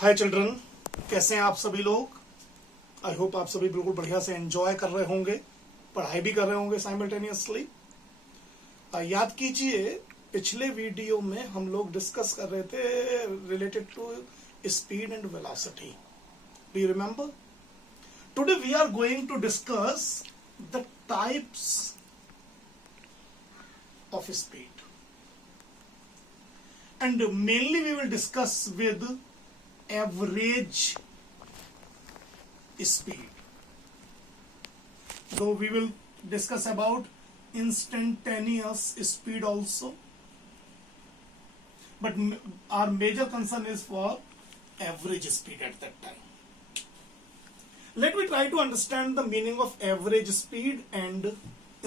हाय children, कैसे हैं आप सभी लोग। आई होप आप सभी बिल्कुल बढ़िया से एंजॉय कर रहे होंगे, पढ़ाई भी कर रहे होंगे साइमल्टेनियसली। याद कीजिए, पिछले वीडियो में हम लोग डिस्कस कर रहे थे related to speed and velocity. Do you remember? Today we are going to discuss the types of speed and mainly we will discuss with average speed, though we will discuss about instantaneous speed also, but our major concern is for average speed at that time. Let me try to understand the meaning of average speed and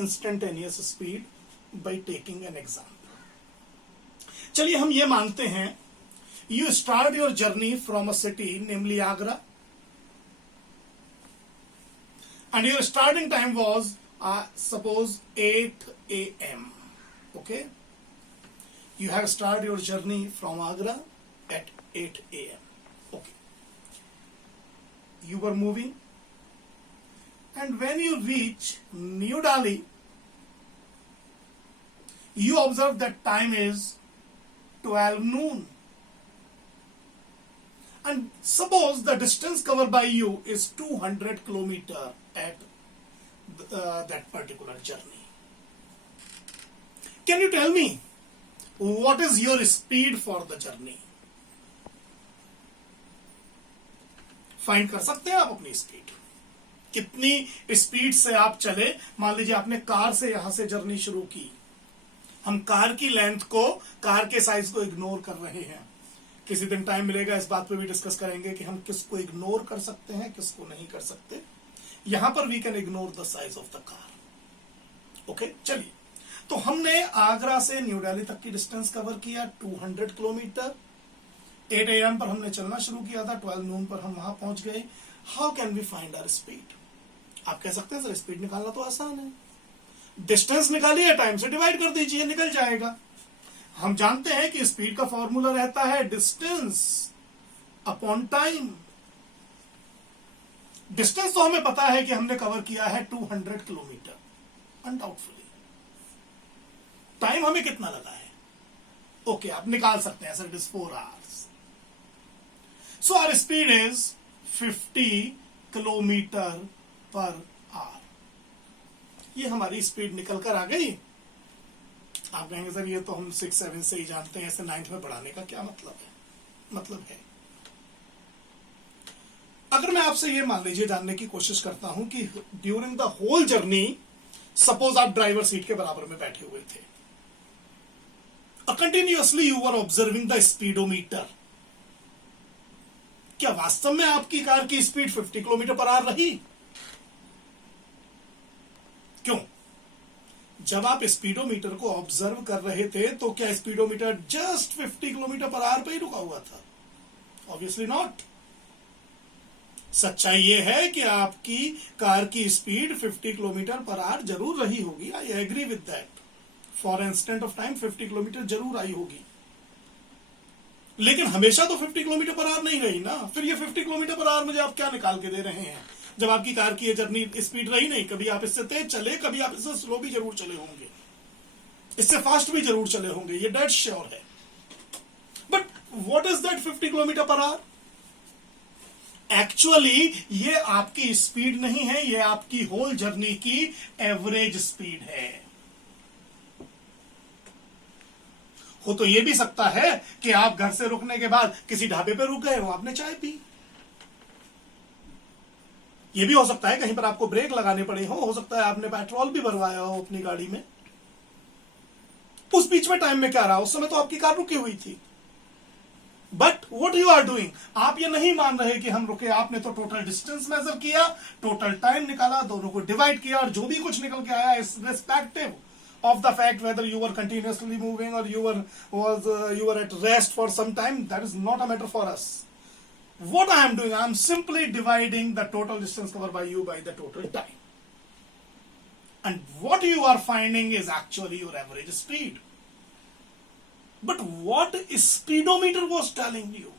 instantaneous speed by taking an example. चलिए हम ये मानते हैं, you start your journey from a city namely Agra and your starting time was suppose 8 AM. Okay, you have started your journey from Agra at 8 AM. Okay, you were moving, and when you reach New Delhi, you observe that time is 12 noon, and suppose the distance covered by you is 200 kilometer at that particular journey. Can you tell me what is your speed for the journey? Find कर सकते हैं आप अपनी speed, कितनी speed से आप चले। मान लीजिए आपने कार से यहां से जर्नी शुरू की, हम कार की लेंथ को, कार के साइज को इग्नोर कर रहे हैं। किसी दिन टाइम मिलेगा इस बात पे भी डिस्कस करेंगे कि हम किसको इग्नोर कर सकते हैं, किसको नहीं कर सकते। यहां पर we can ignore the size of the car. Okay, चलिए, तो हमने आगरा से न्यू दिल्ली तक की डिस्टेंस कवर किया 200 किलोमीटर। 8 AM पर हमने चलना शुरू किया था, 12 नून पर हम वहां पहुंच गए। How can we find our speed? आप कह सकते हैं सर स्पीड निकालना तो आसान है, डिस्टेंस निकालिए, टाइम से डिवाइड कर दीजिए, निकल जाएगा। हम जानते हैं कि स्पीड का फॉर्मूला रहता है डिस्टेंस अपॉन टाइम। डिस्टेंस तो हमें पता है कि हमने कवर किया है 200 किलोमीटर अनडाउटफुली। टाइम हमें कितना लगा है? ओके, आप निकाल सकते हैं sir, it is 4 hours. So our speed is 50 kilometre per hour. ये हमारी स्पीड निकल कर आ गई। आप कहेंगे सर ये तो हम 6-7 से ही जानते हैं, ऐसे 9th में पढ़ाने का क्या मतलब है? मतलब है, अगर मैं आपसे ये मान लीजिए जानने की कोशिश करता हूं कि during the whole journey, suppose आप ड्राइवर सीट के बराबर में बैठे हुए थे, continuously you are observing the speedometer, क्या वास्तव में आपकी कार की स्पीड 50 किलोमीटर पर आवर रही? क्यों? जब आप स्पीडोमीटर को ऑब्जर्व कर रहे थे तो क्या speedometer just 50 kilometre per hour पे ही रुका हुआ था? Obviously not. सच्चाई यह है कि आपकी कार की स्पीड 50 किलोमीटर पर आवर जरूर रही होगी। I agree with that. For instant of time 50 kilometre जरूर आई होगी, लेकिन हमेशा तो 50 किलोमीटर पर आवर नहीं रही ना। फिर ये 50 किलोमीटर पर आवर मुझे आप क्या निकाल के दे रहे हैं, जब आपकी कार की ये जर्नी स्पीड रही नहीं? कभी आप इससे तेज चले, कभी आप इससे स्लो भी जरूर चले होंगे, इससे फास्ट भी जरूर चले होंगे, ये डेड श्योर है। But what is that 50 kilometre per hour? Actually ये आपकी स्पीड नहीं है, ये आपकी होल जर्नी की एवरेज स्पीड है। हो तो ये भी सकता है कि आप घर से रुकने के बाद किसी ढाबे पे रुक गए हो, आपने चाय पी। ये भी हो सकता है कहीं पर आपको ब्रेक लगाने पड़े हो सकता है आपने पेट्रोल भी भरवाया हो अपनी गाड़ी में। उस बीच में टाइम में क्या रहा? उस समय तो आपकी कार रुकी हुई थी। But what you are doing, आप ये नहीं मान रहे कि हम रुके। आपने तो टोटल डिस्टेंस मेजर किया, टोटल टाइम निकाला, दोनों को डिवाइड किया, और जो भी कुछ निकल के आया is respective of the fact whether you were continuously moving or you were at rest for some time. That is not a matter for us. What I am doing, I am simply dividing the total distance covered by you by the total time, and what you are finding is actually your average speed. But what speedometer was telling you?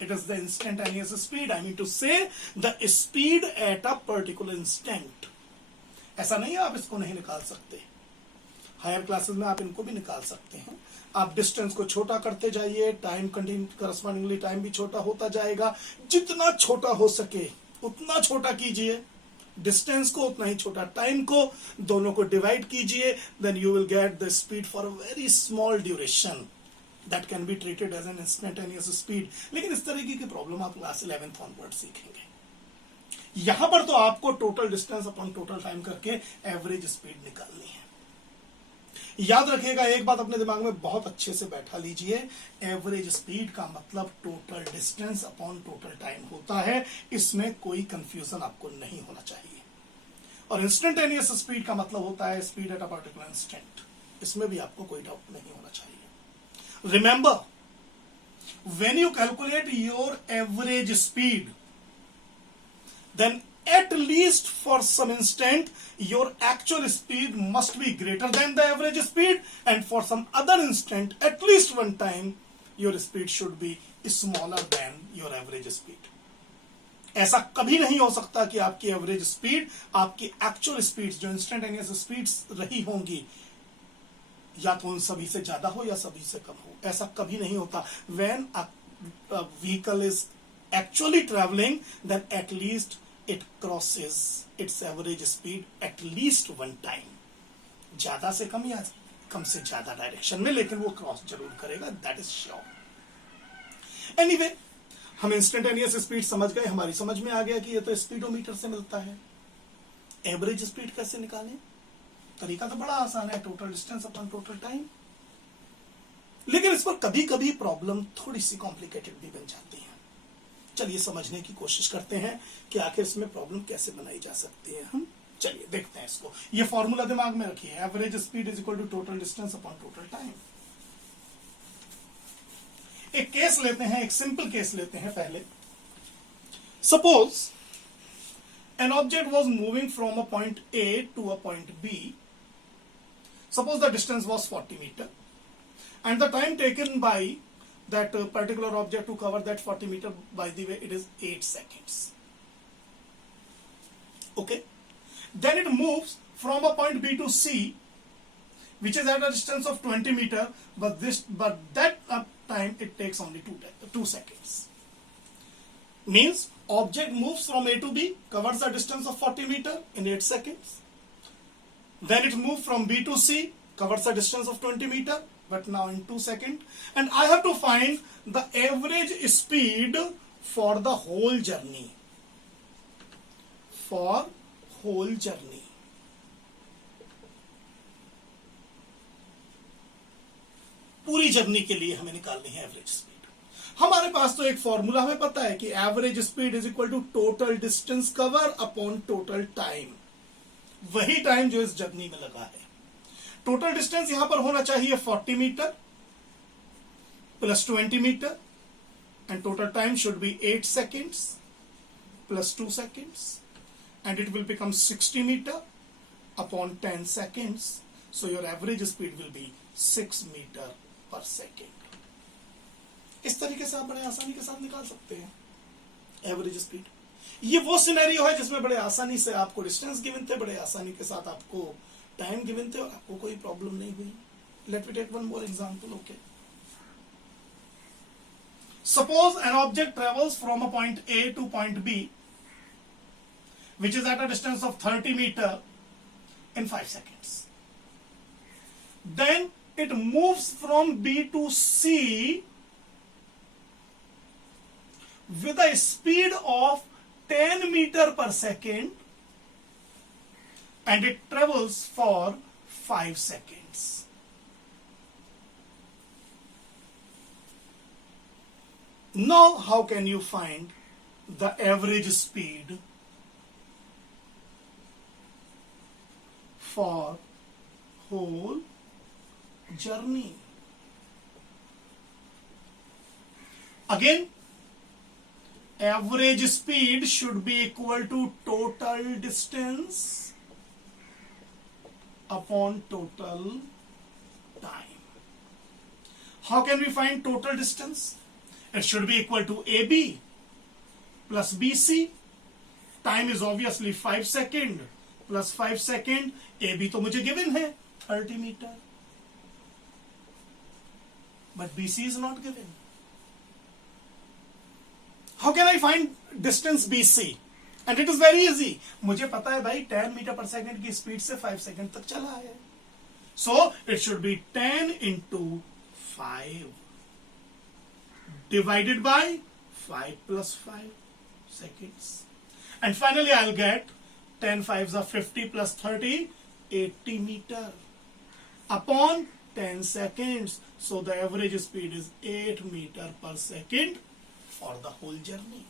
It is the instantaneous speed. I mean to say the speed at a particular instant. ऐसा नहीं है आप इसको नहीं निकाल सकते. Higher classes में आप इनको भी निकाल सकते हैं. आप डिस्टेंस को छोटा करते जाइए, टाइम करस्पॉन्डिंगली टाइम भी छोटा होता जाएगा. जितना छोटा हो सके उतना छोटा कीजिए, डिस्टेंस को उतना ही छोटा, टाइम को, दोनों को डिवाइड कीजिए. Then you will get the speed for a very small duration that can be treated as an instantaneous speed. लेकिन इस तरीके की प्रॉब्लम आप क्लास 11th ऑनवर्ड सीखेंगे. यहां पर तो आपको total distance upon total time करके एवरेज स्पीड निकालनी है. याद रखिएगा, एक बात अपने दिमाग में बहुत अच्छे से बैठा लीजिए, एवरेज स्पीड का मतलब total distance upon total time होता है. इसमें कोई कंफ्यूजन आपको नहीं होना चाहिए. और इंस्टेंटेनियस स्पीड का मतलब होता है speed at a particular instant. इसमें भी आपको कोई डाउट नहीं होना चाहिए. Remember, when you calculate your average speed, then at least for some instant your actual speed must be greater than the average speed, and for some other instant at least one time your speed should be smaller than your average speed. ऐसा कभी नहीं हो सकता कि आपकी average speed आपकी actual speed जो instantaneous speeds रही होंगी या तो उन सभी से ज्यादा हो या सभी से कम हो. ऐसा कभी नहीं होता. When a vehicle is actually traveling, then at least it crosses its average speed at least one time. ज्यादा से कम या कम से ज्यादा डायरेक्शन में, लेकिन वो क्रॉस जरूर करेगा. That is sure. एनीवे, हम इंस्टेंटेनियस स्पीड समझ गए. हमारी समझ में आ गया कि ये तो स्पीडोमीटर से मिलता है. एवरेज स्पीड कैसे निकालें? तरीका तो बड़ा आसान है, total distance upon total time. लेकिन इस पर कभी कभी प्रॉब्लम थोड़ी सी कॉम्प्लिकेटेड भी बन जाती है. चलिए समझने की कोशिश करते हैं कि आखिर इसमें प्रॉब्लम कैसे बनाई जा सकती है. हम चलिए देखते हैं इसको. ये फॉर्मूला दिमाग में रखिए, average speed is equal to total distance upon total time. एक केस लेते हैं, एक सिंपल केस लेते हैं पहले. Suppose an object was moving from a point A to a point B. Suppose the distance was 40 meter and the time taken by that particular object to cover that 40 meter, by the way, it is 8 seconds. Okay. Then it moves from a point B to C, which is at a distance of 20 meter, but that time it takes only 2 seconds. Means object moves from A to B, covers a distance of 40 meter in 8 seconds. Then it moves from B to C, covers a distance of 20 meter, but now in 2 seconds. And I have to find the average speed for the whole journey. For whole journey. पूरी journey के लिए हमें निकालनी है average speed. हमारे पास तो एक formula हमें पता है कि average speed is equal to total distance cover upon total time. वही टाइम जो इस जर्नी में लगा है. टोटल डिस्टेंस यहां पर होना चाहिए 40 metre plus 20 metre, and total time should be 8 seconds plus 2 seconds, and it will become 60 metre upon 10 seconds. So your average speed will be 6 metre per second. इस तरीके से आप बड़े आसानी के साथ निकाल सकते हैं एवरेज स्पीड. ये वो सिनेरियो है जिसमें बड़े आसानी से आपको डिस्टेंस गिवन थे, बड़े आसानी के साथ आपको टाइम गिवन थे और आपको कोई प्रॉब्लम नहीं हुई. Let me take one more example. Okay, suppose an object travels from a point A to point B which is at a distance of 30 metre in 5 seconds. Then it moves from B to C with a speed of 10 meter per second, and it travels for 5 seconds. Now how can you find the average speed for whole journey? Again, average speed should be equal to total distance upon total time. How can we find total distance? It should be equal to AB plus BC. Time is obviously 5 second plus 5 second. AB तो मुझे given है 30 meter, but BC is not given. How can I find distance BC? And it is very easy. मुझे पता है भाई 10 metre पर second की speed से 5 सेकंड तक चला है. So it should be 10 into 5 divided by 5 plus 5 seconds. And finally I'll get 10 5s are 50 plus 30, 80 meter upon 10 seconds. So the average speed is 8 meter per second for the whole journey.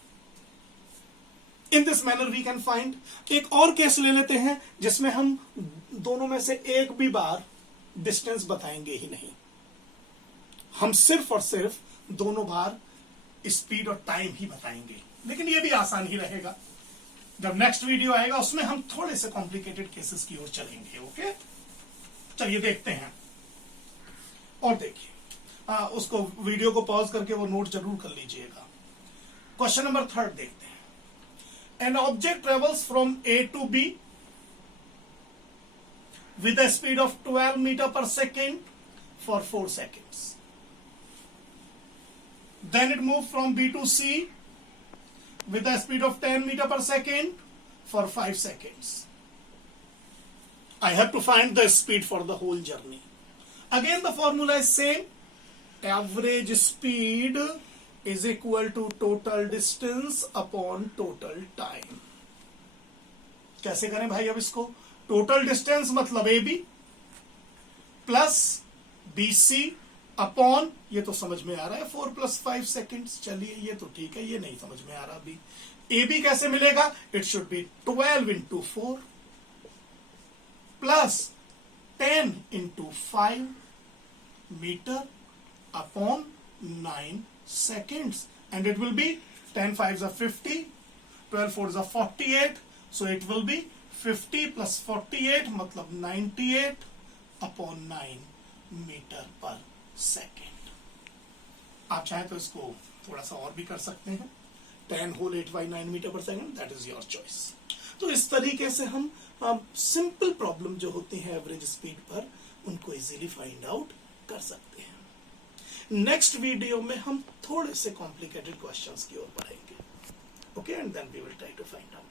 In this manner we can find. एक और case ले लेते हैं जिसमें हम दोनों में से एक भी बार डिस्टेंस बताएंगे ही नहीं. हम सिर्फ और सिर्फ दोनों बार स्पीड और टाइम ही बताएंगे. लेकिन ये भी आसान ही रहेगा. जब नेक्स्ट वीडियो आएगा उसमें हम थोड़े से कॉम्प्लिकेटेड केसेस की ओर चलेंगे. ओके, चलिए देखते हैं. और देखिए, उसको वीडियो को पॉज करके वो नोट जरूर कर लीजिएगा. क्वेश्चन नंबर 3 देखते हैं. An object travels from A to B with a speed of 12 meter per second for 4 seconds. Then it moves from B to C with a speed of 10 meter per second for 5 seconds. I have to find the speed for the whole journey. Again the formula is same. Average speed is equal to total distance upon total time. कैसे करें भाई अब इसको? Total distance मतलब AB plus BC upon, ये तो समझ में आ रहा है 4 plus 5 seconds. चलिए ये तो ठीक है, ये नहीं समझ में आ रहा अभी. AB कैसे मिलेगा? It should be 12 into 4 plus 10 into 5 metre upon 9 seconds, and it will be 10 5s are 50, 12 4s are 48, so it will be 50 plus 48 मतलब 98 upon 9 मीटर पर सेकेंड. आप चाहें तो इसको थोड़ा सा और भी कर सकते हैं. 10 whole 8 by 9 metre per second, that is your choice. तो इस तरीके से हम सिंपल प्रॉब्लम जो होते हैं एवरेज स्पीड पर, उनको इजीली फाइंड आउट कर सकते हैं. नेक्स्ट वीडियो में हम थोड़े से कॉम्प्लिकेटेड क्वेश्चंस की ओर बढ़ेंगे. Okay, and then we will try to find out.